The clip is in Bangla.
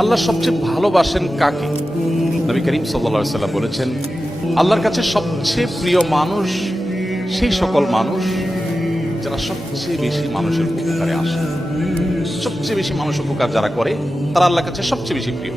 আল্লাহ সবচেয়ে ভালোবাসেন কাকে? নবী করিম সাল্লাল্লাহু আলাইহি সাল্লাম বলেছেন, আল্লাহর কাছে সবচেয়ে প্রিয় মানুষ সেই সকল মানুষ যারা সবচেয়ে বেশি মানুষের উপকারে আসে। সবচেয়ে বেশি মানুষ উপকার যারা করে তারা আল্লাহর কাছে সবচেয়ে বেশি প্রিয়।